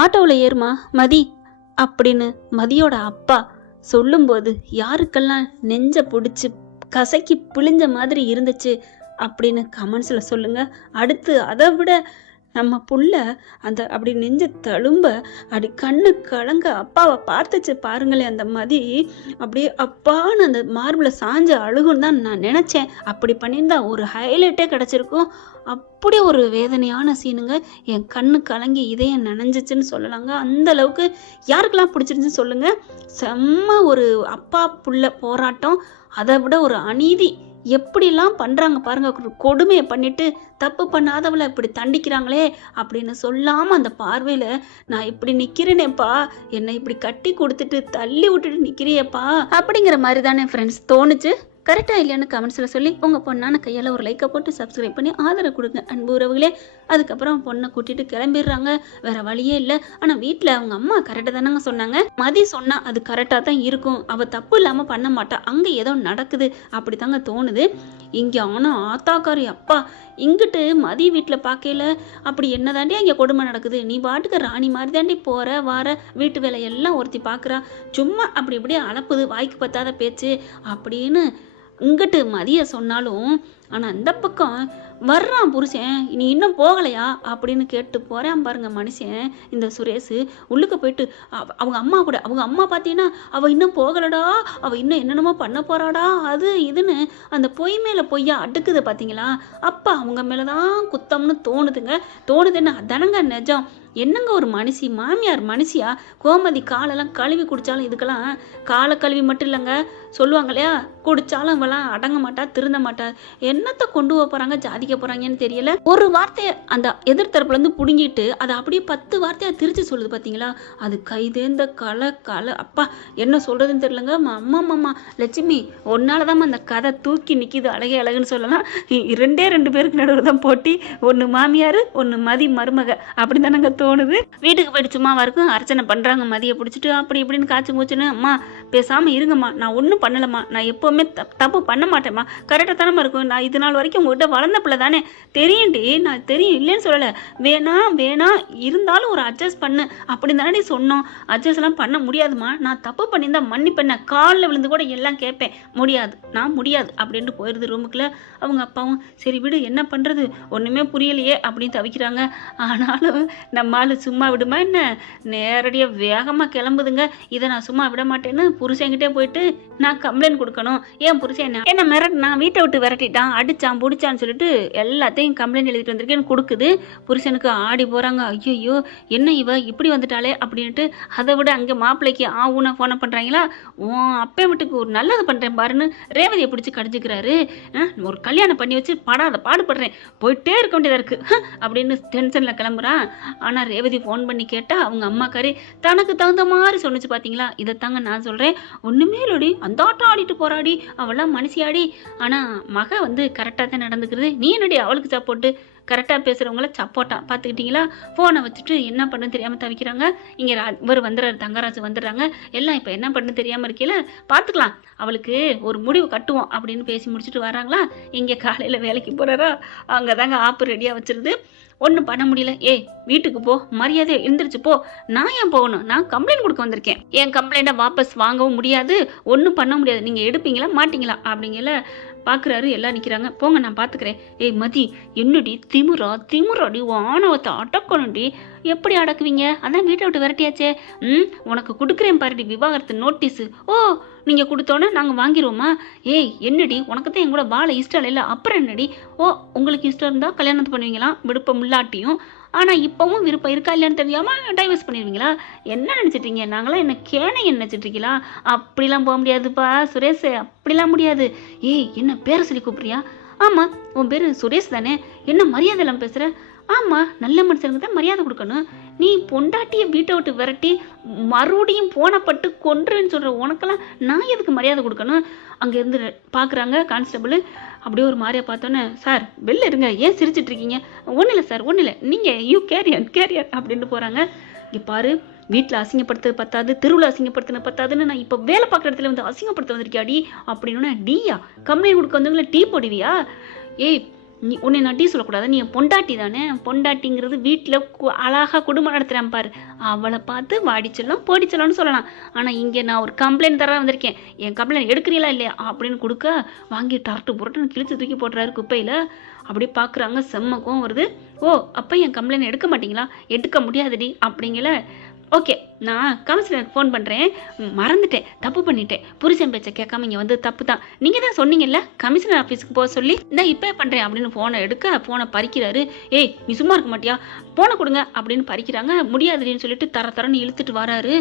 ஆட்டோவில் ஏறுமா மதி அப்படின்னு மதியோட அப்பா சொல்லும்போது யாருக்கெல்லாம் நெஞ்ச பிடிச்சி கசக்கி பிழிஞ்ச மாதிரி இருந்துச்சு அப்படின்னு கமெண்ட்ஸில் சொல்லுங்கள். அடுத்து அதை விட நம்ம புள்ள அந்த அப்படி நெஞ்சு தழும்ப அப்படி கண்ணு கலங்க அப்பாவை பார்த்துச்சு பாருங்களேன். அந்த மதி அப்படியே அப்பான்னு அந்த மார்பில் சாஞ்ச அழுகுன்னு தான் நான் நினச்சேன். அப்படி பண்ணியிருந்தா ஒரு ஹைலைட்டே கிடச்சிருக்கும். அப்படி ஒரு வேதனையான சீனுங்க. என் கண்ணு கலங்கி இதயம் நனைஞ்சிச்சுன்னு சொல்லலாங்க. அந்த அளவுக்கு யாருக்கெல்லாம் பிடிச்சிருந்துச்சுன்னு சொல்லுங்கள். செம்ம ஒரு அப்பா புள்ள போராட்டம். அதை விட ஒரு அநீதி எப்படிலாம் பண்ணுறாங்க பாருங்க. கொடுமையை பண்ணிட்டு தப்பு பண்ணாதவளை இப்படி தண்டிக்கிறாங்களே அப்படின்னு சொல்லாமல் அந்த பார்வையில் நான் இப்படி நிற்கிறேனேப்பா, என்னை இப்படி கட்டி கொடுத்துட்டு தள்ளி விட்டுட்டு நிற்கிறியேப்பா அப்படிங்கிற மாதிரி தானே ஃப்ரெண்ட்ஸ் தோணுச்சு. கரெக்டாக இல்லையான்னு கமெண்ட்ஸில் சொல்லி உங்கள் பொண்ணான கையால் ஒரு லைக்கை போட்டு சப்ஸ்கிரைப் பண்ணி ஆதரவு கொடுங்க அன்பு உறவுகளே. அதுக்கப்புறம் பொண்ணை கூட்டிகிட்டு கிளம்பிடுறாங்க. வேறு வழியே இல்லை. ஆனால் வீட்டில் அவங்க அம்மா கரெக்டாக தானங்க சொன்னாங்க. மதி சொன்னால் அது கரெக்டாக தான் இருக்கும், அவள் தப்பு இல்லாமல் பண்ண மாட்டா, அங்கே ஏதோ நடக்குது அப்படி தாங்க தோணுது இங்கே. ஆனால் ஆத்தாக்காரி அப்பா இங்கிட்டு மதி வீட்டில் பார்க்கல அப்படி என்ன தாண்டி அங்கே கொடுமை நடக்குது, நீ பாட்டுக்கு ராணி மாதிரி தாண்டி போகிற வார, வீட்டு வேலையெல்லாம் ஒருத்தி பார்க்குறா, சும்மா அப்படி இப்படியே அளப்புது, வாய்க்கு பத்தாத பேச்சு அப்படின்னு இங்கிட்டு மதிய சொன்னாலும், ஆனால் இந்த பக்கம் வர்றான் புருஷன், நீ இன்னும் போகலையா அப்படின்னு கேட்டு போகிறேன் பாருங்க மனுஷன். இந்த சுரேஷ் உள்ளுக்கு போயிட்டு அவங்க அம்மா கூட, அவங்க அம்மா பார்த்தீங்கன்னா அவள் இன்னும் போகலடா, அவள் இன்னும் என்னென்னமோ பண்ண போகிறாடா அது இதுன்னு அந்த பொய் மேலே பொய்யா அடுக்குது பார்த்தீங்களா. அப்பா அவங்க மேலே தான் குத்தம்னு தோணுதுன்னு அதனங்க நிஜம். என்னங்க ஒரு மனுஷி, மாமியார் மனுஷியா? கோமதி காலெல்லாம் கழுவி குடித்தாலும் இதுக்கெல்லாம் காலை கழுவி மட்டும் இல்லைங்க சொல்லுவாங்க இல்லையா, குடித்தாலும் இவெல்லாம் அடங்க மாட்டா, திருந்த மாட்டா, என்னத்தை கொண்டு போகிறாங்க ஜாதிக்க போகிறாங்கன்னு தெரியல. ஒரு வார்த்தையை அந்த எதிர்த்தரப்புலேருந்து பிடுங்கிட்டு அதை அப்படியே 10 வார்த்தையாக திருச்சி சொல்லுது பார்த்தீங்களா. அது கைதேந்த கலை அப்பா என்ன சொல்கிறதுன்னு தெரியலங்க. அம்மா லட்சுமி ஒன்னால தான் அந்த கதை தூக்கி நிற்கிது அழகே அழகுன்னு சொல்லலாம். 2 பேருக்கு நடுவில் தான் போட்டி, ஒன்று மாமியார் ஒன்று மதி மருமக அப்படி தானங்க தோணுது. வீட்டுக்கு போயிட்டு சும்மாவா இருக்கும், அர்ச்சனை பண்ணுறாங்க மதியை பிடிச்சிட்டு அப்படி இப்படின்னு காய்ச்சி மூச்சுன்னு. அம்மா பேசாமல் இருங்கம்மா, நான் ஒன்றும் பண்ணலம்மா, நான் எப்போவுமே தப்பு பண்ண மாட்டேம்மா, கரெக்டாக தானம்மா இருக்கும், நான் இது நாள் வரைக்கும் உங்கள்கிட்ட வளர்ந்த பிள்ளை தானே, தெரியும்டி, நான் தெரியும் இல்லைன்னு சொல்லலை, வேணாம் இருந்தாலும் ஒரு அட்ஜஸ்ட் பண்ணு அப்படின்னு தானே சொன்னோம். அட்ஜஸ்ட்லாம் பண்ண முடியாதுமா, நான் தப்பு பண்ணியிருந்தா மன்னிப்பண்ண, காலில் விழுந்து கூட எல்லாம் கேட்பேன், முடியாது அப்படின்ட்டு போயிடுது ரூமுக்குள்ள. அவங்க அப்பாவும் சரி விடு என்ன பண்ணுறது ஒன்றுமே புரியலையே அப்படின்னு தவிக்கிறாங்க. ஆனாலும் நம்மளால சும்மா விடுமா என்ன, நேரடியாக வேகமாக கிளம்புதுங்க. இதை நான் சும்மா விட மாட்டேன்னு புருஷன்கிட்டே போயிட்டு நான் கம்ப்ளைண்ட் கொடுக்கணும். ஏன் புருஷன் என்ன நான் வீட்டை விட்டு விரட்டிட்டான், அடிச்சான் பிடிச்சான்னு சொல்லிட்டு எல்லாத்தையும் கம்ப்ளைண்ட் எழுதிட்டு வந்திருக்கேன்னு கொடுக்குது. புருஷனுக்கு ஆடி போகிறாங்க. ஐயோ என்ன இவ இப்படி வந்துட்டாலே அப்படின்ட்டு. அதை விட அங்கே மாப்பிள்ளைக்கு ஊனா ஃபோனை பண்ணுறாங்களா, அப்பே வீட்டுக்கு ஒரு நல்லது பண்ணுறேன் பாருன்னு ரேவதியை பிடிச்சி கடிச்சிக்கிறாரு. ஒரு கல்யாணம் பண்ணி வச்சு பாடுபடுறேன், போயிட்டே இருக்க வேண்டியதாக இருக்குது அப்படின்னு டென்ஷனில் கிளம்புறான். ஆனால் ரேவதி ஃபோன் பண்ணி கேட்டால் அவங்க அம்மாக்காரி தனக்கு தகுந்த மாதிரி சொன்னிச்சு பார்த்தீங்களா. இதைத்தாங்க நான் சொல்கிறேன், ஒன்றுமே இல்லடி அந்த ஆட்டம் ஆடிட்டு போராடி, அவெல்லாம் மனுஷியாடி. ஆனால் மக கரெக்டாக தான் நடந்துக்கிறது, நீ என்னடி அவளுக்கு சப்போர்ட்டு, கரெக்டாக பேசுகிறவங்கள சப்போர்ட்டா பார்த்துக்கிட்டிங்களா. ஃபோனை வச்சுட்டு என்ன பண்ணுன்னு தெரியாமல் தவிக்கிறாங்க. இங்கே இவர் வந்துடுறாரு, தங்கராஜ் வந்துடுறாங்க. எல்லாம் இப்போ என்ன பண்ணுன்னு தெரியாமல் இருக்கீல, பார்த்துக்கலாம், அவளுக்கு ஒரு முடிவு கட்டுவோம் அப்படின்னு பேசி முடிச்சுட்டு வராங்களா. இங்கே காலையில் வேலைக்கு போகிறாரா, அங்கே தாங்க ஆப்பு ரெடியாக வச்சுருது. ஒன்றும் பண்ண முடியல. வீட்டுக்கு போ, மரியாதை எழுந்திரிச்சு போ. நான் ஏன் போகணும், நான் கம்ப்ளைண்ட் கொடுக்க வந்திருக்கேன், என் கம்ப்ளைண்ட்டை வாபஸ் வாங்கவும் முடியாது, ஒன்றும் பண்ண முடியாது, நீங்கள் எடுப்பீங்களா மாட்டீங்களா அப்படிங்கல பார்க்குறாரு. எல்லாம் நிற்கிறாங்க, போங்க நான் பார்த்துக்கிறேன். மதி என்னடி திமுறாடி ஆணவத்தை அடக்கணும்டி, எப்படி அடக்குவீங்க, அதான் வீட்டை விட்டு விரட்டியாச்சே. உனக்கு கொடுக்குறேன் பாருடி விவாகரத்து நோட்டீஸு. ஓ நீங்கள் கொடுத்தோன்னே நாங்கள் வாங்கிடுவோமா. என்னடி உனக்கு தான் என் கூட வாழ இஷ்டம் இல்லை, அப்புறம் என்னடி. உங்களுக்கு இஷ்டம் இருந்தால் கல்யாணத்தை பண்ணுவீங்களாம், விருப்பம் இல்லாட்டியும். ஆனால் இப்போவும் விருப்பம் இருக்கா இல்லையான்னு தெரியாமல் டைவர்ஸ் பண்ணிடுவீங்களா. என்ன நினச்சிட்ருக்கீங்க, நாங்களாம் என்ன கேனை நினச்சிட்ருக்கீங்களா. அப்படிலாம் போக முடியாதுப்பா சுரேஷ், அப்படிலாம் முடியாது. என்ன பேரை சொல்லி கூப்பிட்றியா. ஆமாம் உன் பேர் சுரேஷ் தானே, என்ன மரியாதை இல்லாமல் பேசுகிற. ஆமாம் நல்ல மனுஷனுக்கு தான் மரியாதை கொடுக்கணும். நீ பொண்டாட்டியை வீட்டை விட்டு விரட்டி மறுபடியும் போனப்பட்டு கொன்றுன்னு சொல்கிற உனக்கெல்லாம் நான் எதுக்கு மரியாதை கொடுக்கணும். அங்கேருந்து பார்க்குறாங்க கான்ஸ்டபிள். அப்படியே ஒரு மாதிரியா பார்த்தோன்னே, சார் வெளில இருங்க, ஏன் சிரிச்சிட்ருக்கீங்க. ஒன்றும் இல்லை சார் ஒன்றும் இல்லை, நீங்கள் யூ கேரியர் அப்படின்ட்டு போகிறாங்க. இங்கே பாரு, வீட்டில் அசிங்கப்படுத்துறது பத்தாது, தெருவில் அசிங்கப்படுத்துறது பத்தாதுன்னு நான் இப்போ வேலை பார்க்குற இடத்துல அசிங்கப்படுத்த வந்திருக்கியாடி அப்படின்னு. டீயா கம்ப்ளைண்ட் கொடுக்க வந்தவங்கள டீ போடுவியா. நீ உன்னை நான் டீ சொல்லக்கூடாது, நீ என் பொண்டாட்டி தானே. பொண்டாட்டிங்கிறது வீட்டில் அழகா குடும்பம் நடத்துகிறேன் பாரு, அவளை பார்த்து வாடிச்செல்லாம் போடிச்சலாம்னு சொல்லலாம். ஆனால் இங்கே நான் ஒரு கம்ப்ளைண்ட் தர வந்திருக்கேன், என் கம்ப்ளைண்ட் எடுக்கிறீங்களா இல்லையா அப்படின்னு கொடுக்க வாங்கி டரட்டு புரட்டுன்னு கிழிச்சு தூக்கி போட்டுறாரு குப்பையில். அப்படி பார்க்குறாங்க, செம்ம கோவம் வருது. ஓ அப்போ என் கம்ப்ளைண்ட் எடுக்க மாட்டீங்களா? எடுக்க முடியாதுடி அப்படிங்கல. ஓகே, நான் கமிஷனருக்கு ஃபோன் பண்ணுறேன், மறந்துட்டேன், தப்பு பண்ணிட்டேன், புருஷன் பேச்சை கேட்காம இங்கே வந்து தப்பு தான், நீங்கள் தான் சொன்னீங்கல்ல கமிஷனர் ஆஃபீஸுக்கு போக சொல்லி, நான் இப்போ பண்ணுறேன் அப்படின்னு ஃபோனை எடுக்க ஃபோனை பறிக்கிறாரு. ஏய் நீ சும்மா இருக்க மாட்டியா, ஃபோனை கொடுங்க அப்படின்னு பறிக்கிறாங்க. முடியாதுன்னு சொல்லிட்டு தரன்னு இழுத்துட்டு வராரு.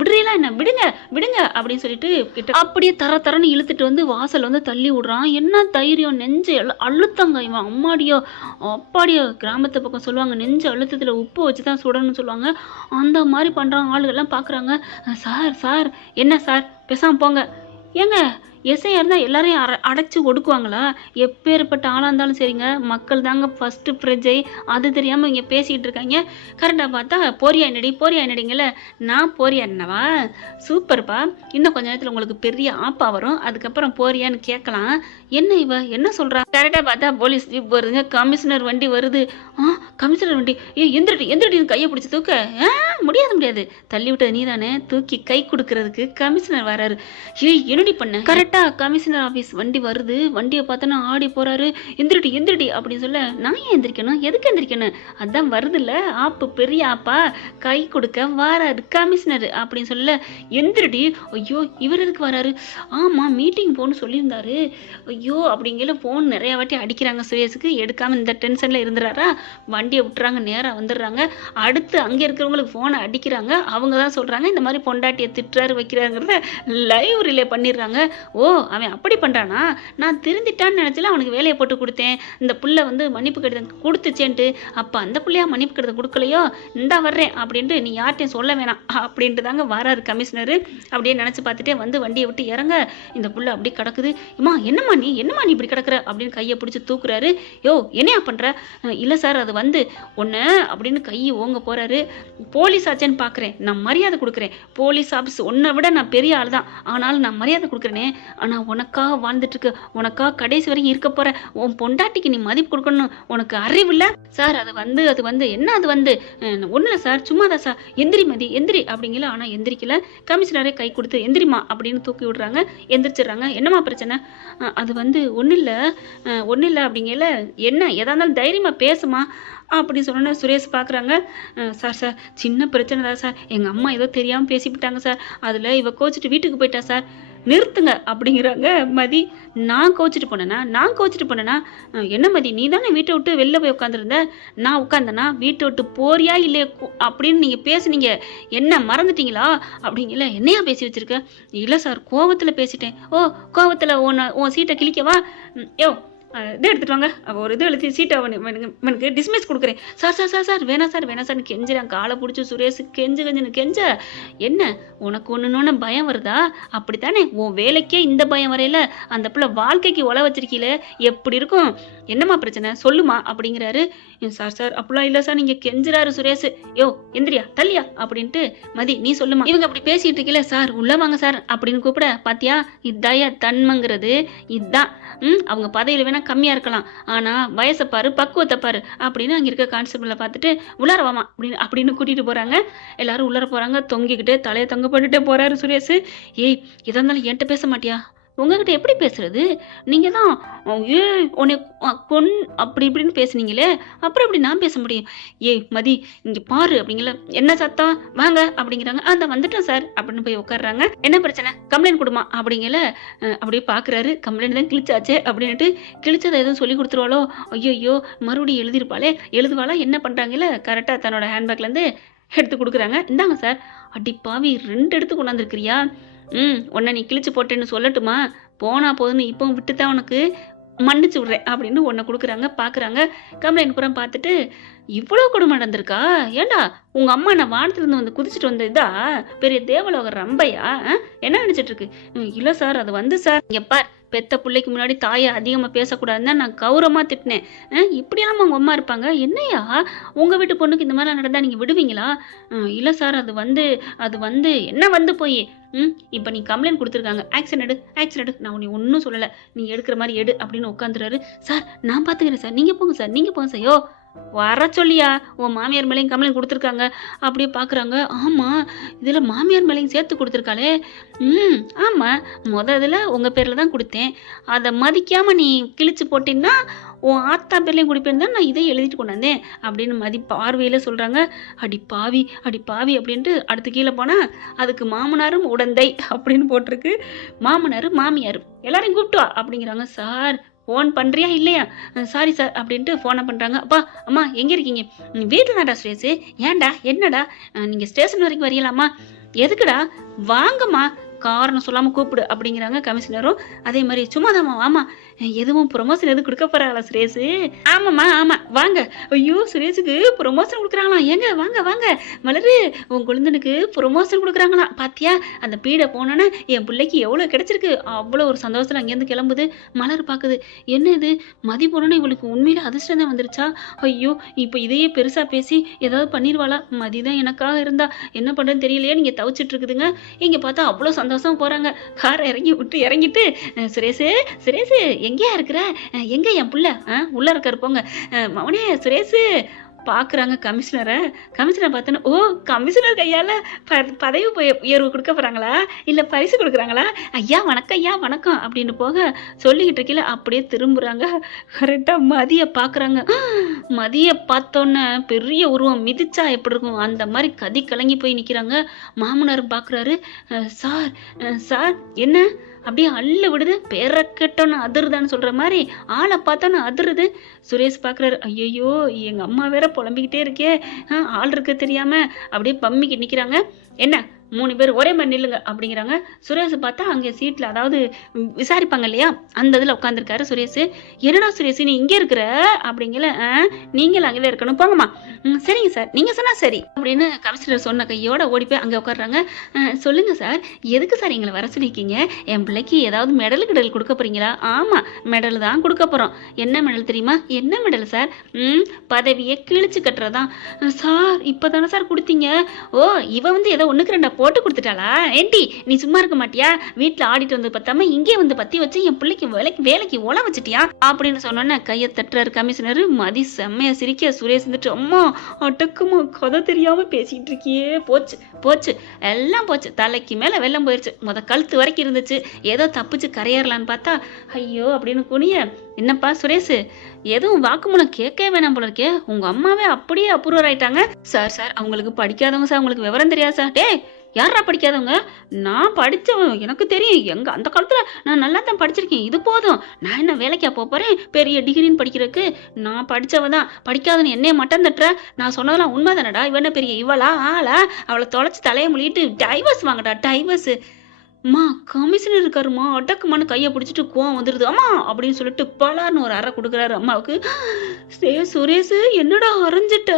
விடுறீங்களா என்ன, விடுங்க விடுங்க அப்படின்னு சொல்லிட்டு கிட்ட அப்படியே தரன்னு இழுத்துட்டு வந்து வாசல் வந்து தள்ளி விடுறான். என்ன தைரியம், நெஞ்சு அழுத்தங்க இவன், அம்மாடியோ அப்பாடியோ. கிராமத்து பக்கம் சொல்லுவாங்க நெஞ்சு அழுத்தத்தில் உப்பு வச்சு தான் சுடணும்னு சொல்லுவாங்க. அந்த மாதிரி பண்ணுறாங்க. ஆளுகள்லாம் பார்க்குறாங்க. சார் சார் என்ன சார் பேசாமல் போங்க. ஏங்க எஸ்ஐயாக இருந்தால் எல்லாரையும் அடைச்சி ஒடுக்குவாங்களா? எப்பேற்பட்ட ஆளாக இருந்தாலும் சரிங்க, மக்கள் தாங்க ஃபஸ்ட்டு பிரஜை. அது தெரியாமல் இங்கே பேசிகிட்டு இருக்காங்க. கரெக்டாக பார்த்தா போரியா என்னடிங்கள. நான் போரியா என்னவா? சூப்பர்ப்பா, இன்னும் கொஞ்ச நேரத்தில் உங்களுக்கு பெரிய ஆப்பா வரும், அதுக்கப்புறம் போரியான்னு கேட்கலாம். என்ன இவ என்ன சொல்கிறா? கரெக்டாக பார்த்தா போலீஸ் ஜீப் வருதுங்க, கமிஷனர் வண்டி வருது. கமிஷனர் வண்டி, எந்திரடின்னு கையை பிடிச்சி தூக்க. முடியாது, தள்ளி விட்டது நீ தானே, தூக்கி கை கொடுக்கறதுக்கு கமிஷனர் வராரு. என்னடி பண்ண? கரெக்டாக கமிஷனர் ஆஃபீஸ் வண்டி வருது. வண்டியை பார்த்தோன்னா ஆடி போறாரு. எந்திரடி அப்படின்னு சொல்ல, நான் ஏன் எந்திரிக்கணும், எதுக்கு எந்திரிக்கணும், அதான் வருது இல்ல ஆப்பு, பெரிய ஆப்பா, கை கொடுக்க வராரு கமிஷனர் அப்படின்னு சொல்ல. எந்திரடி. ஐயோ இவர் எதுக்கு வராரு? ஆமா மீட்டிங் போன்னு சொல்லியிருந்தாரு. ஐயோ அப்படிங்கிற ஃபோன் நிறைய வாட்டி அடிக்கிறாங்க சுரேஷுக்கு. எடுக்காம இந்த டென்ஷன்ல இருந்துறாரா, வண்டியை விட்டுறாங்க, நேராக வந்துடுறாங்க. அடுத்து அங்கே இருக்கிறவங்களுக்கு ஃபோனை அடிக்கிறாங்க. அவங்க தான் சொல்றாங்க இந்த மாதிரி பொண்டாட்டியை திட்டுறாரு வைக்கிறாங்கிறத லைவ் ரிலே பண்ணிடுறாங்க. ஓ அவன் அப்படி பண்ணுறானா, நான் திருந்திட்டான்னு நினச்சல அவனுக்கு வேலையை போட்டு கொடுத்தேன், இந்த புள்ள வந்து மன்னிப்பு கடிதம் கொடுத்துச்சேன்ட்டு. அப்போ அந்த புள்ளையா மன்னிப்பு கடிதம் கொடுக்கலையோ, இந்தா வர்றேன் அப்படின்ட்டு நீ யார்ட்டையும் சொல்ல வேணாம் அப்படின்ட்டு தாங்க வராரு கமிஷனர். அப்படியே நினச்சி பார்த்துட்டே வந்து வண்டியை விட்டு இறங்க. இந்த புள்ள அப்படி கிடக்குது. என்னம்மா நீ இப்படி கிடக்குற அப்படின்னு கையை பிடிச்சி தூக்குறாரு. யோ என்னையா பண்ணுற? இல்லை சார் அது வந்து ஒன்று அப்படின்னு கையை ஓங்க போகிறாரு. போலீஸ் ஆச்சேன்னு பார்க்குறேன், நான் மரியாதை கொடுக்குறேன். போலீஸ் ஆஃபீஸ் உன்னை விட நான் பெரிய ஆள் தான், ஆனாலும் நான் மரியாதை கொடுக்குறேனே. ஆனால் உனக்காக வாழ்ந்துட்டு இருக்கு, உனக்காக கடைசி வரைக்கும் இருக்க போற, உன் பொண்டாட்டிக்கு நீ மதிப்பு கொடுக்கணும், உனக்கு அறிவு இல்லை சார். அது வந்து என்ன, அது வந்து ஒன்றும் இல்லை சார், சும்மாதான் சார். எந்திரி மதி எந்திரி அப்படிங்கல. ஆனால் எந்திரிக்கல. கமிஷனரே கை கொடுத்து எந்திரிமா அப்படின்னு தூக்கி விடுறாங்க. எந்திரிச்சிடுறாங்க. என்னம்மா பிரச்சனை? அது வந்து ஒன்றும் இல்லை அப்படிங்கல. என்ன எதா இருந்தாலும் தைரியமா பேசுமா அப்படி சொன்னோன்னே சுரேஷ் பார்க்குறாங்க. சார் சின்ன பிரச்சனை தான் சார், எங்கள் அம்மா ஏதோ தெரியாமல் பேசிவிட்டாங்க சார், அதில் இவ கோச்சிட்டு வீட்டுக்கு போயிட்டா சார். நிறுத்துங்க அப்படிங்கிறாங்க மதி. நான் கோச்சிட்டு போனேன்னா என்ன மதி, நீ தானே வீட்டை விட்டு வெளில போய் உட்காந்துருந்த, நான் உட்காந்தனா வீட்டை விட்டு போறியா இல்லையா அப்படின்னு நீங்கள் பேசுனீங்க, என்ன மறந்துட்டீங்களா அப்படிங்கல. என்னையா பேசி வச்சிருக்க? இல்லை சார் கோவத்தில் பேசிட்டேன். ஓ கோவத்தில் உன் சீட்டை கிழிக்கவா? யோ இது எடுத்துட்டு வாங்க, ஒரு இது எழுதி சீட்டை எனக்கு டிஸ்மிஸ் கொடுக்குறேன். சார் வேணாம் சார்னு கெஞ்சுறான். காலை பிடிச்சி சுரேஷ் கெஞ்ச. என்ன உனக்கு ஒன்றுன்னு பயம் வருதா? அப்படித்தானே, உன் வேலைக்கே இந்த பயம் வரையில, அந்த பிள்ளை வாழ்க்கைக்கு ஒல வச்சிருக்கீல, எப்படி இருக்கும்? என்னம்மா பிரச்சனை சொல்லுமா அப்படிங்கிறாரு. சார் அப்படிலாம் இல்லை சார், நீங்கள் கெஞ்சுறாரு சுரேஷ். யோ எந்திரியா தள்ளியா அப்படின்ட்டு. மதி நீ சொல்லுமா. இவங்க அப்படி பேசிட்டு இருக்கீல, சார் உள்ள வாங்க சார் அப்படின்னு கூப்பிட. பாத்தியா இதாயா தன்மைங்கிறது, இதுதான். அவங்க பதவியில் வேணா கம்மியா இருக்கலாம், ஆனா வயசை பாரு, பக்குவத்தை பாரு அப்படின்னு அங்க இருக்க கான்ஸ்டபிளை பார்த்துட்டு உள்ளாரவாமா அப்படின்னு கூட்டிட்டு போறாங்க. எல்லாரும் உள்ளார போறாங்க. தொங்கிக்கிட்டு தலையை தொங்க போட்டுட்டே போறாரு சுரேஷ். ஏய் எதா இருந்தாலும் என்கிட்ட பேச மாட்டியா? உங்ககிட்ட எப்படி பேசுறது? நீங்க தான் உன்னை அப்படி இப்படின்னு பேசுனீங்களே, அப்புறம் எப்படி நான் பேச முடியும்? ஏய் மதி இங்க பாரு அப்படிங்கல. என்ன சத்தம், வாங்க அப்படிங்கிறாங்க. அந்த வந்துட்டோம் சார் அப்படின்னு போய் உட்காடுறாங்க. என்ன பிரச்சனை, கம்ப்ளைண்ட் கொடுமா அப்படிங்கல. அப்படியே பாக்குறாரு. கம்ப்ளைண்ட் தான் கிழிச்சாச்சு அப்படின்ட்டு. கிழிச்சதை எதுவும் சொல்லி கொடுத்துருவாளோ, ஐயோ மறுபடியும் எழுதுவாளா என்ன பண்றாங்கல்ல. கரெக்டா தன்னோட ஹேண்ட்பேக்ல இருந்து எடுத்து கொடுக்குறாங்க. இந்தாங்க சார். அடி பாவி 2 எடுத்து கொண்டாந்துருக்கிறியா? உன்னை நீ கிழிச்சு போட்டேன்னு சொல்லட்டுமா? போனா போதுன்னு இப்போ விட்டுதான் உனக்கு மன்னிச்சு விடுறேன் அப்படின்னு ஒன்றை கொடுக்குறாங்க. பார்க்குறாங்க. கம்ப்ளைண்ட் பூரா பார்த்துட்டு இவ்வளோ கொடுமை நடந்திருக்கா? ஏன்டா உங்க அம்மா நான் வானத்துலேருந்து வந்து குதிச்சுட்டு வந்த இதா பெரிய தேவலோக ரம்பையா? என்ன நினைச்சிட்டு இருக்கு? இல்ல சார், அது வந்து சார், இங்க பார், பெத்த பிள்ளைக்கு முன்னாடி தாயை அதிகமாக பேசக்கூடாதுன்னு தான் நான் கௌரவமாக திட்டினேன். இப்படியெல்லாம் உங்கள் அம்மா இருப்பாங்க? என்னையா உங்கள் வீட்டு பொண்ணுக்கு இந்த மாதிரிலாம் நடந்தால் நீங்கள் விடுவீங்களா? இல்லை சார், அது வந்து என்ன வந்து போய் இப்போ நீ கம்ப்ளைண்ட் கொடுத்துருக்காங்க, ஆக்ஷன் எடு, ஆக்ஷன் எடு. நான் உன்னை ஒன்றும் சொல்லலை, நீ எடுக்கிற மாதிரி எடு அப்படின்னு உட்காந்துறாரு. சார் நான் பார்த்துக்கிறேன் சார், நீங்கள் போங்க சார், நீங்கள் போங்க சார். யோ வர சொல்லியா, உன் மாமியார் மேலேயும் கம்ப்ளைண்ட் கொடுத்துருக்காங்க. அப்படியே பார்க்குறாங்க, ஆமாம் இதில் மாமியார் மேலேயும் சேர்த்து கொடுத்துருக்காளே. ஆமாம், இதில் உங்கள் பேரில் தான் கொடுத்தேன், அதை மதிக்காமல் நீ கிழிச்சு போட்டீங்கன்னா உன் ஆத்தா பேர்லையும் குடிப்பேன்னு தான் நான் இதை எழுதிட்டு கொண்டாந்தேன் அப்படின்னு மதி பார்வையில் சொல்கிறாங்க. அடி பாவி, அடி பாவி அப்படின்ட்டு அடுத்து கீழே போனால் அதுக்கு மாமனாரும் உடந்தை அப்படின்னு போட்டிருக்கு. மாமனாரும் மாமியாரும் எல்லாரையும் கூப்பிட்டு வா அப்படிங்கிறாங்க. சார் ஃபோன் பண்ணுறியா இல்லையா? சாரி சார் அப்படின்ட்டு ஃபோனை பண்ணுறாங்க. அப்பா அம்மா எங்கே இருக்கீங்க? வீட்டில் தான்டா சுரேஷ். ஏன்டா என்னடா நீங்கள் ஸ்டேஷன் வரைக்கும் வரீங்களாம்மா? எதுக்குடா? வாங்கம்மா, காரணம் சொல்லாமல் கூப்பிடு அப்படிங்கிறாங்க கமிஷனரும். அதே மாதிரி சும்மாதாம்மா வாமா, எதுவும் ப்ரொமோஷன் எதுவும் கொடுக்க போகிறாங்களா சுரேஷ்? ஆமாம்மா ஆமாம் வாங்க. ஐயோ சுரேஷுக்கு ப்ரொமோஷன் கொடுக்குறாங்களாம். ஏங்க வாங்க வாங்க மலரு, உன் குழந்தனுக்கு ப்ரொமோஷன் கொடுக்குறாங்களாம். பாத்தியா அந்த பீடை போனோன்னே என் பிள்ளைக்கு எவ்வளோ கிடச்சிருக்கு, அவ்வளோ ஒரு சந்தோஷத்தில் அங்கேருந்து கிளம்புது. மலர் பார்க்குது, என்ன இது மதி போனோன்னே இவளுக்கு உண்மையில அதிர்ஷ்டம் தான் வந்துருச்சா? ஐயோ இப்போ இதையே பெருசாக பேசி ஏதாவது பண்ணிடுவாளா? மதி தான் எனக்காக இருந்தா என்ன பண்ணுறதுன்னு தெரியலையே, நீங்கள் தவிச்சிட்டு இருக்குதுங்க. இங்கே பார்த்தா அவ்வளோ சந்தோஷம் போகிறாங்க. காரை இறங்கிட்டு சுரேஷு சுரேஷு எங்கேயா இருக்கிற, எங்க என் புள்ள உள்ள இருக்காரு போங்க மவனே சுரேஷு. பார்க்குறாங்க கமிஷனரை. கமிஷனரை பார்த்தோன்னா, ஓ கமிஷனர் கையால் பதவி உயர்வு கொடுக்க போகிறாங்களா, இல்லை பரிசு கொடுக்குறாங்களா? ஐயா வணக்கம், ஐயா வணக்கம் அப்படின்னு போக சொல்லிக்கிட்டு இருக்கல அப்படியே திரும்புகிறாங்க. கரெக்டாக மதியை பார்க்குறாங்க. மதியை பார்த்தோன்னே பெரிய உருவம் மிதிச்சா எப்படி இருக்கும் அந்த மாதிரி கதி கலங்கி போய் நிற்கிறாங்க. மாமனார் பார்க்குறாரு. சார் சார் என்ன அப்படியே அள்ள விடுது, பேரை கேட்டோன்னு அதிருதான்னு சொல்கிற மாதிரி ஆளை பார்த்தோன்னு அதிருது. சுரேஷ் பார்க்குறாரு, ஐயோ எங்கள் அம்மா வேற புலம்பிக்கிட்டே இருக்கே, ஆள் இருக்க தெரியாமல் அப்படியே பம்மிக்கு நிற்கிறாங்க. என்ன 3 பேர் ஒரே மாதிரி நில்லுங்க அப்படிங்கிறாங்க. சுரேஷ் பார்த்தா அங்கே சீட்டில், அதாவது விசாரிப்பாங்க இல்லையா, அந்த இதில் உட்காந்துருக்காரு சுரேஷ். என்னடா சுரேஷ் நீ இங்கே இருக்கிற அப்படிங்கல, நீங்களும் அங்கே தான் இருக்கணும் போங்கம்மா. சரிங்க சார், நீங்கள் சொன்னால் சரி அப்படின்னு கமிஷனர் சொன்ன கையோட ஓடி போய் அங்கே உட்காடுறாங்க. சொல்லுங்கள் சார், எதுக்கு சார் எங்களை வர சொல்லியிருக்கீங்க? என் பிள்ளைக்கு ஏதாவது மெடல் கொடுக்க போகிறீங்களா? ஆமாம் மெடல் தான் கொடுக்க போகிறோம். என்ன மெடல் தெரியுமா? என்ன மெடல் சார்? பதவியை கிழிச்சு கட்டுறதான். சார் இப்போ தானே சார் கொடுத்தீங்க. ஓ இவ வந்து ஏதோ ஒன்றுக்கு 2 போட்டு கொடுத்துட்டாளா? ஏண்டி நீ சும்மா இருக்க மாட்டியா? வீட்டில் ஆடிட்டு வந்து பார்த்தாம இங்கே வந்து பற்றி வச்சு என் பிள்ளைக்கு வேலைக்கு ஓல வச்சுட்டியா அப்படின்னு சொன்னோன்னே கையை தட்டுறாரு கமிஷனர். மதி செம்மையா சிரிக்க. சுரேஷ் வந்துட்டு, அம்மா அடக்குமா, கதை தெரியாம பேசிட்டு இருக்கியே. போச்சு போச்சு எல்லாம் போச்சு, தலைக்கு மேல வெள்ளம் போயிடுச்சு. கழுத்து வரைக்கும் இருந்துச்சு, ஏதோ தப்பிச்சு கரையேறலான்னு பார்த்தா ஐயோ அப்படின்னு குனிய. என்னப்பா சுரேஷ், எதுவும் வாக்குமூலம் கேட்கவே வேணாம் போல இருக்கே, உங்க அம்மாவே அப்படியே அப்ரூவர் ஆயிட்டாங்க. சார் அவங்களுக்கு படிக்காதவங்க சார், உங்களுக்கு விவரம் தெரியாது சார். டே யாரா படிக்காதவங்க? நான் படித்தவன், எனக்கு தெரியும். அந்த காலத்தில் நான் நல்லா தான் படிச்சிருக்கேன், இது போதும். நான் என்ன வேலைக்கா போகிறேன் பெரிய டிகிரின்னு படிக்கிறதுக்கு? நான் படித்தவ தான். படிக்காதுன்னு என்னைய மட்டம் தட்டுற? நான் சொன்னதெல்லாம் உண்மை தானடா. இவன பெரிய இவளா ஆளா? அவளை தொலைச்சி தலையை முழிட்டு டைவர்ஸ் வாங்கடா, டைவர்ஸ். அம்மா கமிஷனர் இருக்காருமா, அடக்குமான்னு கையை பிடிச்சிட்டு கோவம் வந்துடுது. அம்மா அப்படின்னு சொல்லிட்டு பலார்னு ஒரு அறை கொடுக்குறாரு அம்மாவுக்கு. சுரேஷ் என்னடா அரைஞ்சிட்ட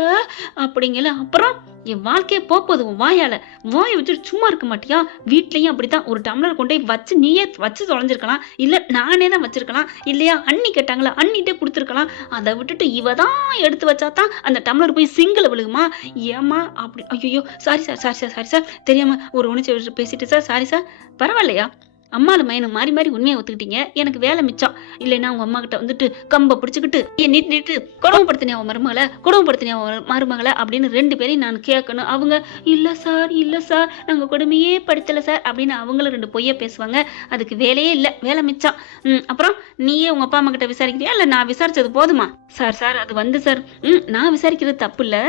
அப்படிங்கல. அப்புறம் என் வாழ்க்கையே போகுது உன் வாயால. வாயை வச்சுட்டு சும்மா இருக்க மாட்டியா? வீட்லயும் அப்படித்தான். ஒரு டம்ளர் கொண்டு போய் வச்சு நீயே வச்சு தொலைஞ்சிருக்கலாம், இல்ல நானே தான் வச்சிருக்கலாம், இல்லையா அண்ணி கேட்டாங்களா அண்ணிட்டே கொடுத்துருக்கலாம். அதை விட்டுட்டு இவ தான் எடுத்து வச்சாதான் அந்த டம்ளர் போய் சிங்கிள் விழுகுமா? ஏமா அப்படி? ஐயோ sorry sir, sorry sir, sorry sir, தெரியாம ஒரு உணர்ச்சி பேசிட்டு சார், சாரி சார். பரவாயில்லையா? அம்மால மையனை மாறி மாறி உண்மையை ஒத்துக்கிட்டீங்க, எனக்கு வேலை மிச்சம். இல்லைன்னா உங்க அம்மா கிட்ட வந்துட்டு கம்பை பிடிச்சிக்கிட்டு நீட்டு கொடுமைப்படுத்தினியா அவன் மருமகளை, கொடுமைப்படுத்தினியா மருமகளை அப்படின்னு 2 பேரையும் நான் கேட்கணும். அவங்க இல்ல சார், இல்ல சார், நாங்க கொடுமையே படுத்தல சார் அப்படின்னு அவங்களும் 2 பொய்ய பேசுவாங்க. அதுக்கு வேலையே இல்லை, வேலை மிச்சம். அப்புறம் நீயே உங்க அப்பா அம்மா கிட்ட விசாரிக்கிறியா, இல்ல நான் விசாரிச்சது போதுமா? சார் அது வந்து சார், நான் விசாரிக்கிறது தப்பு இல்லை,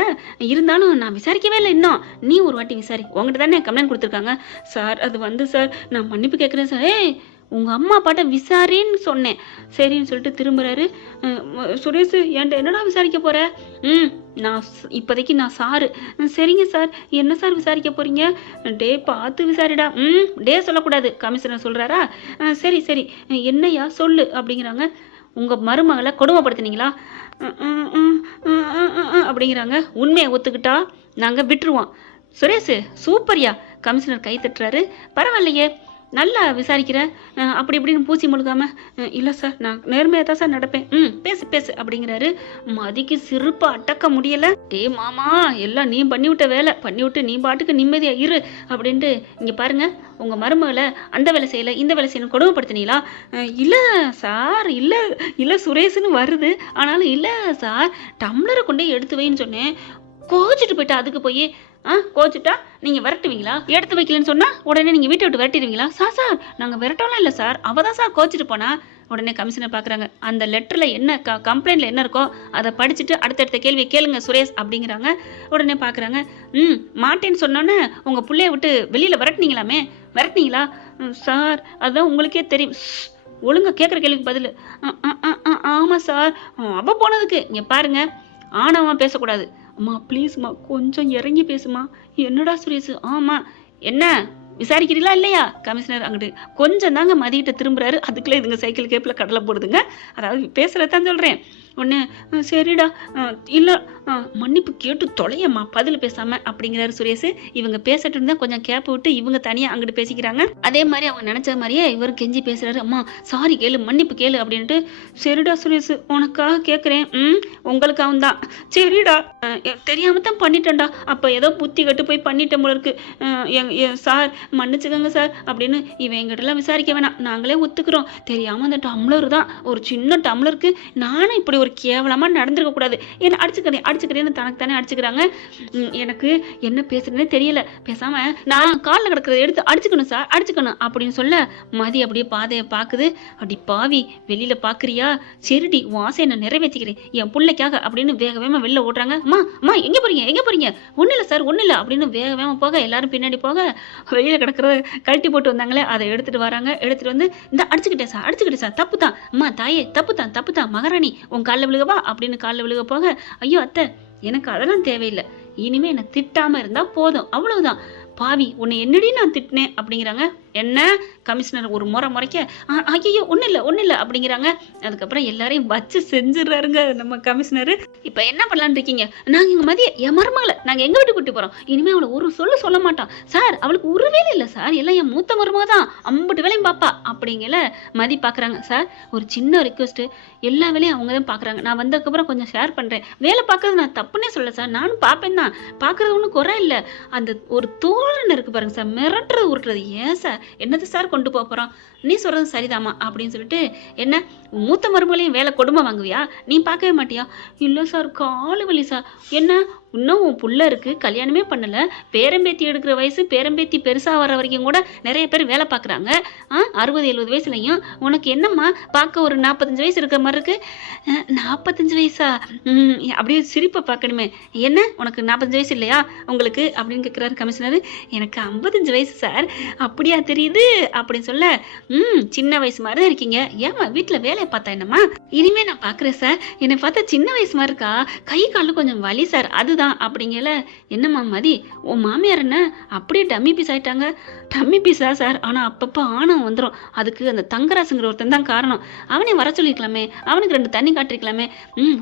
இருந்தாலும் நான் விசாரிக்கவே இல்லை இன்னும். நீ ஒரு வாட்டி விசாரி, உங்ககிட்ட தானே கம்ப்ளைண்ட் கொடுத்துருக்காங்க. சார் அது வந்து சார், நான் மன்னிப்பு கேட்குறேன் சார். உங்க அம்மா பாட்ட விசாரின்னு சொன்னேன். சரின்னு சொல்லிட்டு திரும்புறாரு. சுரேஷ் என்கிட்ட என்னடா விசாரிக்க போற? நான் இப்போதைக்கு நான் சாரு. சரிங்க சார், என்ன சார் விசாரிக்க போறீங்க? டே பார்த்து விசாரிடா. டே சொல்லக்கூடாது, கமிஷனர் சொல்றாரா? சரி சரி என்னையா சொல்லு அப்படிங்கிறாங்க. உங்க மருமகளை கொடுமைப்படுத்தினீங்களா? அப்படிங்கிறாங்க. உண்மையை ஒத்துக்கிட்டா நாங்க விட்டுருவோம். சுரேஷ் சூப்பர்யா. கமிஷனர் கை தட்டுறாரு. பரவாயில்லையே, நல்லா விசாரிக்கிற, அப்படி இப்படின்னு பூசி முழுகாம, இல்லை சார் நான் நேர்மையாக தான் சார் நடப்பேன், பேசு பேசு அப்படிங்கிறாரு. மதிக்கு சிரிப்பை அடக்க முடியலை. டே மாமா, எல்லாம் நீ பண்ணிவிட்ட வேலை, பண்ணிவிட்டு நீ பாட்டுக்கு நிம்மதியாக இரு அப்படின்ட்டு, இங்கே பாருங்க உங்கள் மருமகளை அந்த வேலை செய்யலை இந்த வேலை செய்யணும் கொடுமைப்படுத்தினீங்களா? இல்லை சார், இல்லை இல்லை சுரேஷ்னு வருது, ஆனாலும் இல்லை சார் டம்ளரை கொண்டே எடுத்து வைன்னு சொன்னேன். கோச்சிட்டு போயிட்டா. அதுக்கு போய் கோச்சிட்டா நீங்கள் விரட்டுவீங்களா? எடுத்து வைக்கலன்னு சொன்னால் உடனே நீங்கள் வீட்டை விட்டு விரட்டிடுவீங்களா? சார் நாங்கள் விரட்டலாம் இல்லை சார், அவள் தான் சார் கோச்சிட்டு போனா. உடனே கமிஷனர் பார்க்குறாங்க. அந்த லெட்டரில் என்ன கம்ப்ளைண்ட்டில் என்ன இருக்கோ அதை படிச்சுட்டு அடுத்தடுத்த கேள்வியை கேளுங்க சுரேஷ் அப்படிங்கிறாங்க. உடனே பார்க்குறாங்க. மாட்டேன்னு சொன்னோன்னே உங்கள் பிள்ளைய விட்டு வெளியில் விரட்டினீங்களாமே, விரட்டினீங்களா? சார் அதுதான் உங்களுக்கே தெரியும், ஒழுங்கா கேட்குற கேள்விக்கு பதில். ஆமாம் சார். அவள் போனதுக்கு இங்கே பாருங்க, ஆணவமா பேசக்கூடாது. அம்மா ப்ளீஸ்மா கொஞ்சம் இறங்கி பேசுமா. என்னடா சுரேஷ்? ஆமாம் என்ன விசாரிக்கிறீங்களா இல்லையா? கமிஷனர் அங்கிட்டு கொஞ்சம் தாங்க மதிக்கிட்ட திரும்புறாரு. அதுக்குள்ளே இதுங்க சைக்கிள் கேப்பில் கடலை போடுதுங்க. அதாவது பேசுகிறதான் சொல்கிறேன். ஒன்று சரிடா, இல்லை மன்னிப்பு கேட்டு தொலையம்மா பதில் பேசாமல் அப்படிங்கிறாரு சுரேஷ். இவங்க பேசிட்டு இருந்தால் கொஞ்சம் கேப்பு விட்டு இவங்க தனியாக அங்கிட்டு பேசிக்கிறாங்க. அதே மாதிரி அவங்க நினச்ச மாதிரியே இவர் கெஞ்சி பேசுகிறாரு. அம்மா சாரி கேளு, மன்னிப்பு கேளு அப்படின்ட்டு. சரிடா சுரேஷ், உனக்காக கேட்குறேன், உங்களுக்காக தான். சரிடா, தெரியாம தான் பண்ணிட்டேன்டா, அப்போ ஏதோ புத்தி கட்டு போய் பண்ணிட்டேன் போல இருக்கு, சார் மன்னிச்சுக்கோங்க சார் அப்படின்னு. இவன் எங்கிட்டலாம் விசாரிக்க வேணாம், நாங்களே ஒத்துக்கிறோம். தெரியாமல் அந்த டம்ளர் தான், ஒரு சின்ன டம்ளருக்கு நானும் இப்படி ஒரு கேவலமாக நடந்திருக்க கூடாது, என்ன அடிச்சுக்கிறேன்னு தனக்கு தானே அடிச்சுக்கிறாங்க. எனக்கு என்ன பேசுறதுனே தெரியல, பேசாம நான் காலில் கிடக்கிறத எடுத்து அடிச்சுக்கணும் சார், அடிச்சுக்கணும் அப்படின்னு சொல்ல மதி அப்படியே பாதையை பார்க்குது. அப்படி பாவி வெளியில பாக்குறியா? சரிடி வாசை நான் நிறைவேற்றிக்கிறேன் என் பிள்ளைக்காக அப்படின்னு வேக வேகமா வெளில ஓடுறாங்க. அம்மா அம்மா எங்க போறீங்க எங்க போறீங்க? ஒன்றும் இல்லை சார் ஒன்றும் இல்லை அப்படின்னு வேக வேகமா போக எல்லாரும் பின்னாடி போக வெளியில கிடக்கிறத கழட்டி போட்டு வந்தாங்களே அதை எடுத்துட்டு வராங்க. எடுத்துட்டு வந்து இந்த அடிச்சுக்கிட்டேன் சார், தப்பு தான் அம்மா, தாயே தப்பு தான் மகாராணி உன் காலில் விழுகவா அப்படின்னு காலில் விழுக போக, ஐயோ அத்தை எனக்கு அதெல்லாம் தேவையில்லை, இனிமே என்னை திட்டாம இருந்தா போதும், அவ்வளவுதான். பாவி உன்னை என்னடி நான் திட்டினேன் அப்படிங்கிறாங்க. என்ன கமிஷனர் ஒரு முறைக்க, ஐயோ ஒன்றும் இல்லை அப்படிங்கிறாங்க. அதுக்கப்புறம் எல்லாரையும் வச்சு செஞ்சிடறாருங்க நம்ம கமிஷனர். இப்போ என்ன பண்ணலான்னு இருக்கீங்க? நாங்கள் எங்கள் மதிய என் மருமகளை நாங்கள் எங்கள் வீட்டுக்கு கூட்டி போகிறோம், இனிமேல் அவளை ஒரு சொல்ல மாட்டோம் சார், அவளுக்கு ஒரு வேலை இல்லை சார், எல்லாம் என் மூத்த மருமக தான், அம்பட்டு வேலையும் பாப்பா அப்படிங்கல மதி பார்க்குறாங்க. சார் ஒரு சின்ன ரிக்வெஸ்ட்டு, எல்லா வேலையும் அவங்க தான் பார்க்குறாங்க, நான் வந்ததுக்கப்புறம் கொஞ்சம் ஷேர் பண்ணுறேன், வேலை பார்க்கறது நான் தப்புன்னே சொல்ல சார், நானும் பார்ப்பேன் தான், பார்க்குறது ஒன்றும் குறை இல்லை, அந்த ஒரு தோழன் இருக்கு பாருங்க சார், மிரட்டுறது உருட்டுறது, ஏன் சார் என்னது சார் கொண்டு போறோம், நீ சொல்றது சரிதாமா அப்படின்னு சொல்லிட்டு, என்ன மூத்த மருமகளையும் வேலை கொடுமை வாங்குவியா, நீ பார்க்கவே மாட்டியா? இல்லை சார் காலு வலி சார். என்ன இன்னும் உன் புள்ள இருக்கு, கல்யாணமே பண்ணல, பேரம்பேத்தி எடுக்கிற வயசு, பேரம்பேத்தி பெருசா வர வரைக்கும் கூட நிறைய பேர் வேலை பார்க்குறாங்க. 60-70 வயசுலையும் உனக்கு என்னம்மா பார்க்க ஒரு 45 வயசு இருக்கிற மாதிரி இருக்கு? 45 வயசா? அப்படியே சிரிப்பை பார்க்கணுமே, என்ன உனக்கு 45 வயசு இல்லையா உங்களுக்கு அப்படின்னு கேட்குறாரு கமிஷனர். எனக்கு 55 வயசு சார். அப்படியா தெரியுது அப்படின்னு சொல்ல, சின்ன வயசு மாதிரி தான் இருக்கீங்க, ஏமா வீட்டில் வேலையை பார்த்தா என்னம்மா? இனிமே நான் பார்க்குறேன் சார், என்னை பார்த்தா சின்ன வயசு மாதிரி இருக்கா, கை காலில் கொஞ்சம் வலி சார், அது தான் அப்படிங்கல. என்னம்மா மதி உன் மாமியார் என்ன அப்படியே டம்மி பீஸ் ஆயிட்டாங்க? டம்மி பீஸா சார்? ஆனால் அப்பப்போ ஆணவம் வந்துடும், அதுக்கு அந்த தங்கராசுங்கிற ஒருத்தன் தான் காரணம், அவனே வர சொல்லிக்கலாமே, அவனுக்கு 2 தண்ணி காட்டிருக்கலாமே.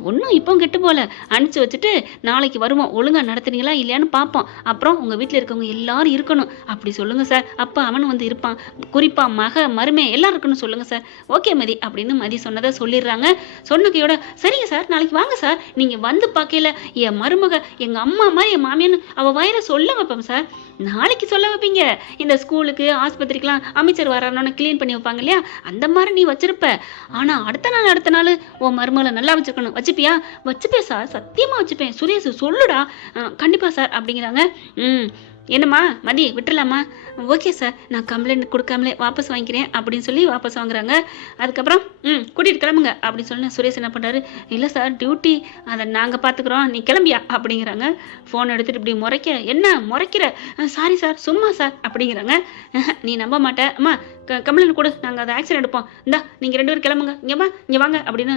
ஒன்றும் இப்போ கெட்டு போல, அனுப்பிச்சு வச்சுட்டு நாளைக்கு வருவோம், ஒழுங்கா நடத்துனீங்களா இல்லையான்னு பார்ப்போம், அப்புறம் உங்கள் வீட்டில் இருக்கவங்க எல்லாரும் இருக்கணும் அப்படி சொல்லுங்க சார், அப்போ அவனு வந்து இருப்பான், குறிப்பா மக மருமே எல்லாரும் இருக்கணும் சொல்லுங்க சார். ஓகே மதி அப்படின்னு மதி சொன்னதை சொல்லிடுறாங்க. சொன்னக்கையோட சரிங்க சார் நாளைக்கு வாங்க சார், நீங்கள் வந்து பார்க்கல என் மருமக எங்க அம்மா மாதிரி என் மாமியான்னு அவ வயிற சொல்ல வைப்பேன் சார். நாளைக்கு சொல்ல வைப்பீங்க, இந்த ஸ்கூலுக்கு ஆஸ்பத்திரிக்கெல்லாம் அமைச்சர் வரானோன்னு கிளீன் பண்ணி வைப்பாங்க இல்லையா, அந்த மாதிரி நீ வச்சிருப்ப. ஆனா அடுத்த நாள் உன் மருமகளை நல்லா வச்சிருக்கணும், வச்சுப்பியா? வச்சுப்பேன் சார், சத்தியமா வச்சுப்பேன். சுரேஷ் சொல்லுடா. கண்டிப்பா சார் அப்படிங்கிறாங்க. என்னம்மா மதி விட்டுலாமா? ஓகே சார் நான் கம்ப்ளைண்ட் கொடுக்காமலே வாபஸ் வாங்கிக்கிறேன் அப்படின்னு சொல்லி வாபஸ் வாங்குறாங்க. அதுக்கப்புறம் கூட்டிகிட்டு கிளம்புங்க அப்படின்னு சொல்லி சுரேஷ் என்ன பண்ணுறாரு, இல்லை சார் டியூட்டி அதை நாங்கள் பார்த்துக்குறோம், நீ கிளம்பியா அப்படிங்கிறாங்க. ஃபோன் எடுத்துகிட்டு இப்படி முறைக்க, என்ன முறைக்கிற? சாரி சார் சும்மா சார் அப்படிங்கிறாங்க. நீ நம்ப மாட்டேன் அம்மா, கம்ப்ளைண்ட் கொடு, நாங்கள் அதை ஆக்ஷன் எடுப்போம். இந்தா நீங்கள் 2 பேரும் கிளம்புங்க, இங்கே வாங்க அப்படின்னு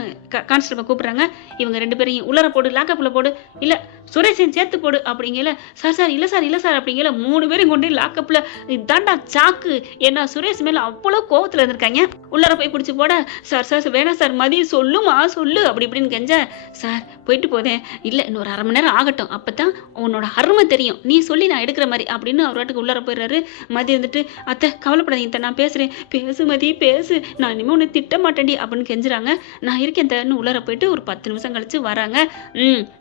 கான்ஸ்டபிள் கூப்பிட்றாங்க. இவங்க 2 பேரையும் உள்ளர போடு, லாக்கப்பில் போடு, இல்லை சுரேஷையும் சேர்த்து போடு அப்படிங்கல. சார் இல்லை சார் அப்படிங்கல 3 பேரும் கொண்டு லாக்கப்பில். இதாண்டா சாக்கு. ஏன்னா சுரேஷ் மேலே அவ்வளோ கோவத்தில் இருந்திருக்காங்க. உள்ளர போய் பிடிச்சி போட, சார் வேணாம் சார், மதி சொல்லுமா சொல்லு அப்படி இப்படின்னு கெஞ்ச, சார் போயிட்டு போதேன், இல்லை இன்னொரு 1/2 மணி நேரம் ஆகட்டும், அப்போ தான் உன்னோட அருமை தெரியும், நீ சொல்லி நான் எடுக்கிற மாதிரி அப்படின்னு அவர் வாட்டுக்கு உள்ளர போயிடுறாரு. மதி இருந்துட்டு, அத்தை கவலைப்படாதீங்க, நான் பேசுகிறேன், பேசு மதி பேசு, நான் இனிமேல் உன்னை திட்ட மாட்டேன்டி அப்படின்னு கெஞ்சுறாங்க. நான் இருக்கேன் தன்னு உள்ளர போயிட்டு ஒரு 10 நிமிஷம் கழிச்சு வராங்க.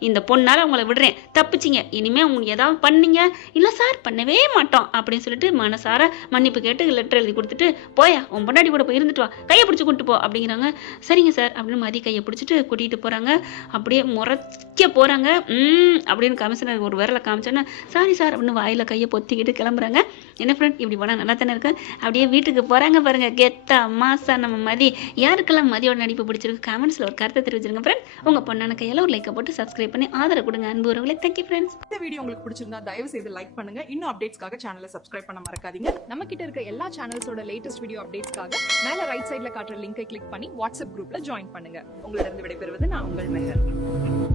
இந்த பொண்ணால் உங்களை விடுறேன், தப்பிச்சிங்க, இனிமேல் உங்களுக்கு ஏதாவது பண்ணீங்க, இல்லை சார் பண்ணவே மாட்டோம் அப்படின்னு சொல்லிட்டு மனசார மன்னிப்பு கேட்டு லெட்டர் எழுதி கொடுத்துட்டு, போயா உன் பொண்டாடி கூட போய் இருந்துட்டு வா, கையை பிடிச்சி கூட்டு போ அப்படிங்கிறாங்க. சரிங்க சார் அப்படின்னு மதி கையை பிடிச்சிட்டு கூட்டிகிட்டு போகிறாங்க. அப்படியே முறைக்க போகிறாங்க. அப்படின்னு கமிஷனர் ஒரு விரலை காமிச்சோன்னா, சாரி சார் அப்படின்னு வாயில் கையை பொத்திக்கிட்டு கிளம்புறாங்க. என்ன ஃப்ரெண்ட் இப்படி போனால் நல்லா தானே இருக்கு. அப்படியே வீட்டுக்கு போகிறாங்க பாருங்க, கெத்தா மாசா நம்ம மதி. யாருக்கெல்லாம் மதியோட நடிப்பு பிடிச்சிருக்கு கமெண்ட்ஸில் ஒரு கருத்தை தெரிவிச்சிருங்க ஃப்ரெண்ட். உங்கள் பொண்ணான கையால் ஒரு லைக்கை போட்டு சப்ஸ்கிரைப் பண்ணி ஆதரவு கொடுங்க அன்பு உறவுகளே. Thank you friends. இந்த வீடியோ உங்களுக்கு பிடிச்சிருந்தா தயவு செய்து லைக் பண்ணுங்க. இன்னும் அப்டேட்ஸ்க்காக சேனலை சப்ஸ்கிரைப் பண்ண மறக்காதீங்க. நம்ம கிட்ட இருக்க எல்லா சேனல்ஸோட லேட்டஸ்ட் வீடியோ அப்டேட்ஸ்க்காக மேல ரைட் சைடுல காட்டுற லிங்கை கிளிக் பண்ணி வாட்ஸ்அப் குரூப்ல ஜாயின் பண்ணுங்க. உங்களிடம் விடைபெறுவது நான் உங்கள் மெஹர்.